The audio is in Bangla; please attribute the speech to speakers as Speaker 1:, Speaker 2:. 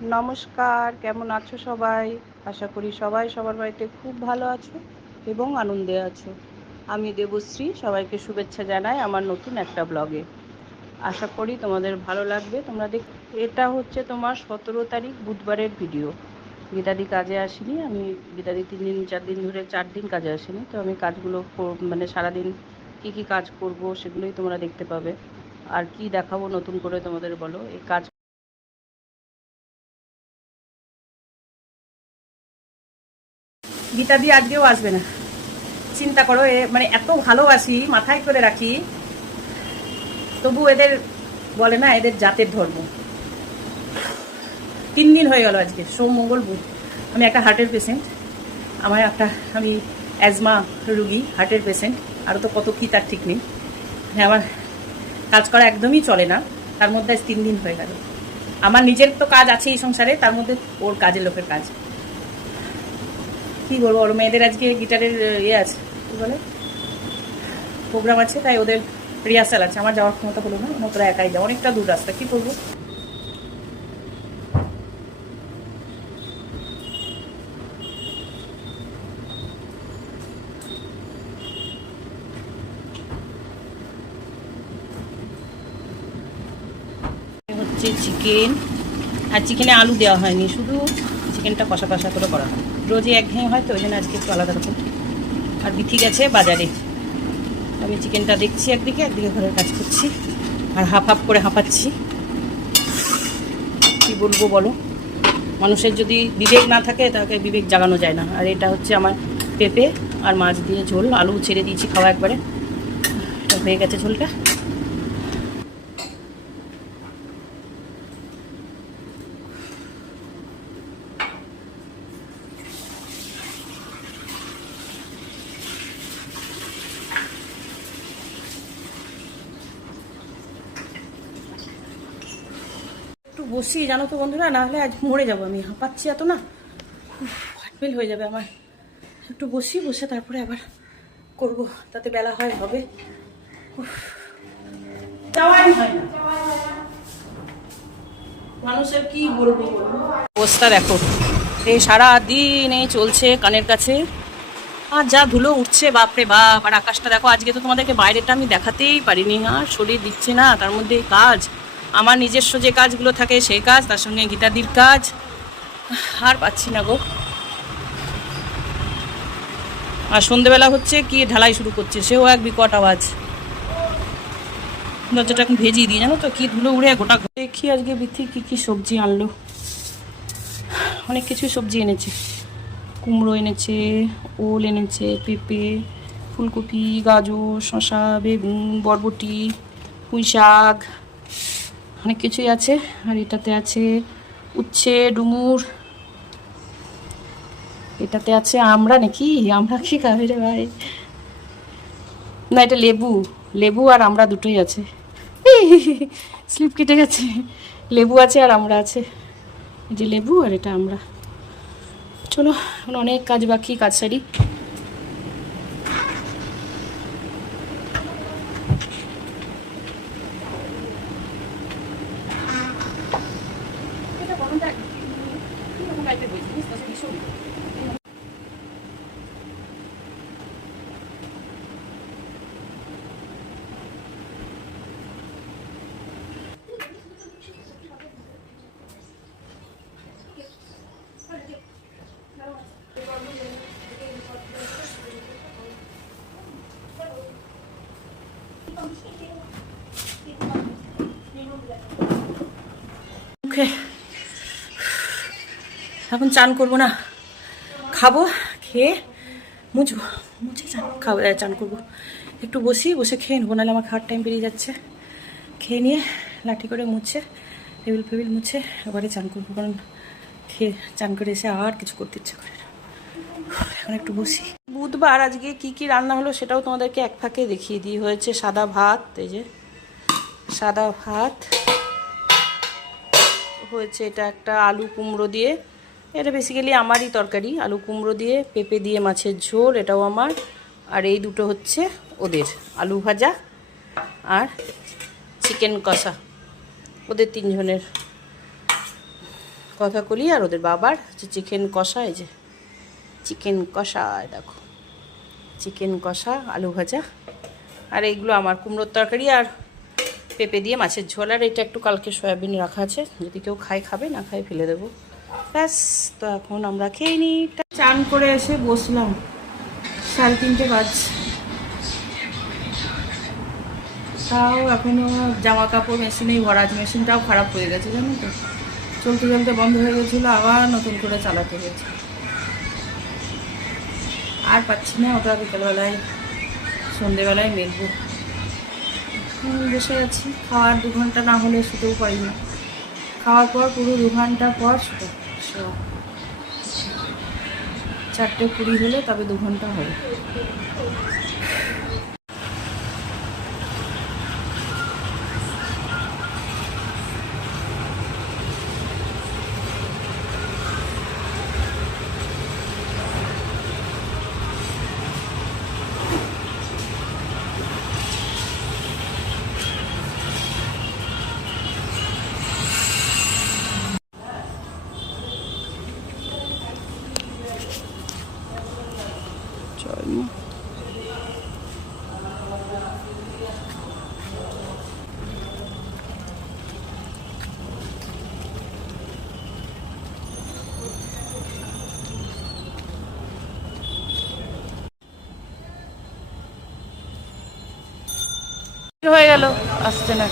Speaker 1: নমস্কার, কেমন আছো সবাই? আশা করি সবাই সবার বাড়িতে খুব ভালো আছো এবং আনন্দে আছো। আমি দেবশ্রী, সবাইকে শুভেচ্ছা জানাই আমার নতুন একটা ব্লগে। আশা করি তোমাদের ভালো লাগবে। তোমরা দেখ, এটা হচ্ছে তোমার সতেরো তারিখ বুধবারের ভিডিও গীতাদি কাজে আসিনি, আমি গীতাদি তিন দিন, চার দিন ধরে, চার দিন কাজে আসিনি, তো আমি কাজগুলো মানে সারাদিন কী কী কাজ করব সেগুলোই তোমরা দেখতে পাবে। আর কি দেখাবো নতুন করে তোমাদের বলো, এই কাজ গীতা দিয়ে আজকেও আসবে না। চিন্তা করো, এ মানে এত ভালোবাসি, মাথায় করে রাখি। তবু এদের বলে না, এদের জাতের ধর্ম। তিন দিন হয়ে গেল আজকে, সোম, মঙ্গল, বুধ। আমি একটা হার্টের পেশেন্ট আমার একটা, আমি অ্যাজমা রুগী হার্টের পেশেন্ট আরও তো কত কী তার ঠিক নেই। হ্যাঁ আমার কাজ করা একদমই চলে না, তার মধ্যে আজ তিন দিন হয়ে গেল। আমার নিজের তো কাজ আছে এই সংসারে, তার মধ্যে ওর কাজের লোকের কাজ। কি বলব, ওর মেয়েদের আজকে গিটারের ইয়ে আছে, কি বলে? প্রোগ্রাম আছে, তাই ওদের রিহার্সাল আছে। আমার যাওয়ার ক্ষমতা হলো না ওরা একাই যাও অনেকটা দূর রাস্তা, কি করব হচ্ছে চিকেন আর চিকেনে আলু দেওয়া হয়নি, শুধু চিকেনটা কষা কষা করে করা হয় রোজই একঘেয়ে হয় তো, ওই জন্য আজকে একটু আলাদা রকম। আর বিথি গেছে বাজারে। আমি চিকেনটা দেখছি একদিকে একদিকে ঘরের কাজ করছি। আর হাফ হাফ করে হাঁপাচ্ছি। কি বলব বলো? মানুষের যদি বিবেক না থাকে, তাকে বিবেক জাগানো যায় না। আর এটা হচ্ছে আমার পেঁপে আর মাছ দিয়ে ঝোল। আলু ছেড়ে দিয়েছি খাওয়া একবারে। হয়ে গেছে ঝোলটা। একটু বসি, জানো তো বন্ধুরা, না হলে আজ মরে যাব আমি। হাঁপাচ্ছি এত না। ফেল হয়ে যাবে আমার। একটু বসি, বসে তারপরে আবার করব। তাতে বেলা হয়, হবে। মানুষের কি বলব অবস্থা দেখো। এই সারা দিন এই চলছে কানের কাছে। আর যা ধুলো উঠছে, বাপরে বাপ। আর আকাশটা দেখো, আজকে তো তোমাদেরকে বাইরেটা আমি দেখাতেই পারিনি। আর শরীর দিচ্ছে না, তার মধ্যে কাজ। আমার নিজস্ব যে কাজগুলো থাকে সেই কাজ, তার সঙ্গে গীতাদির কাজ। আর পাচ্ছি না গো। আর সন্ধেবেলা হচ্ছে কি, ঢালাই শুরু করছে, সেও এক বিকট আওয়াজ। দরজাটা এখন ভেজিয়ে দিই, জানো তো, কি ধুলো উড়ে গোটা দেখি আজকে বিথি কি কি সবজি আনলো। অনেক কিছুই সবজি এনেছে। কুমড়ো এনেছে, ওল এনেছে, পেঁপে, ফুলকপি, গাজর, শসা, বেগুন, বরবটি পুঁই শাক অনেক কিছুই আছে। আর এটাতে আছে উচ্ছে, ডুমুর, এটাতে আছে আমরা নাকি? আমরা কি খাবে রে ভাই? না, এটা লেবু। লেবু আর আমরা দুটোই আছে। স্লিপ কেটে গেছে। লেবু আছে আর আমরা আছে। যে লেবু আর এটা আমরা। চলো, এখন অনেক কাজ বাকি, কাজ সারি। মুখে এখন চান করব না। খাব, খেয়ে মুছবো। মুছে চান, খাব চান করব। একটু বসি, বসে খেয়ে নেব, নাহলে আমার খাওয়ার টাইম বেরিয়ে যাচ্ছে। খেয়ে নিয়ে লাঠি করে মুছে, টেবিল ফেবিল মুছে এবারে চান করব, কারণ খেয়ে, চান করে এসে আর কিছু করতে ইচ্ছে করে এখন একটু বসি। বুধবার আজকে কি কি রান্না হলো সেটাও তোমাদেরকে এক ফাঁকে দেখিয়ে দিই। হয়েছে সাদা ভাত, এই যে সাদা ভাত হয়েছে এটা একটা আলু কুমড়ো দিয়ে। এটা বেসিক্যালি আমারই তরকারি, আলু কুমড়ো দিয়ে, পেঁপে দিয়ে মাছের ঝোল, এটাও আমার। আর এই দুটো হচ্ছে ওদের, আলু ভাজা আর চিকেন কষা। ওদের তিনজনের কথা কলি আর ওদের বাবার চিকেন কষা, এই যে চিকেন কষা দেখো। চিকেন কষা, আলু ভাজা। আর এইগুলো আমার কুমড়োর তরকারি আর পেঁপে দিয়ে মাছের ঝোল, আর এটা একটু কালকে সয়াবিন রাখা আছে। যদি কেউ খায়, খাবে, না খায়, ফেলে দেবো। ব্যাস, তো এখন আমরা খেয়ে নিই চান করে এসে বসলাম। সাড়ে তিনটে বাজছে। তাও এখনও জামা কাপড় মেশিনেই ভরা আছে মেশিনটাও খারাপ হয়ে গেছে, জানো তো? চলতে চলতে বন্ধ হয়ে গেছিল, আবার নতুন করে চালাতে হয়েছে। আর পাচ্ছি না, ওটা বিকেলবেলায়, সন্ধেবেলায় মেলবো। বসে আছি। খাওয়ার দু ঘণ্টা না হলে শুতেও পারি না। খাওয়ার পর পুরো দু ঘণ্টা পর শুতে চারটে কুড়ি হলে তবে দু ঘণ্টা হবে চল মা। হয়ে গেল আসছে না।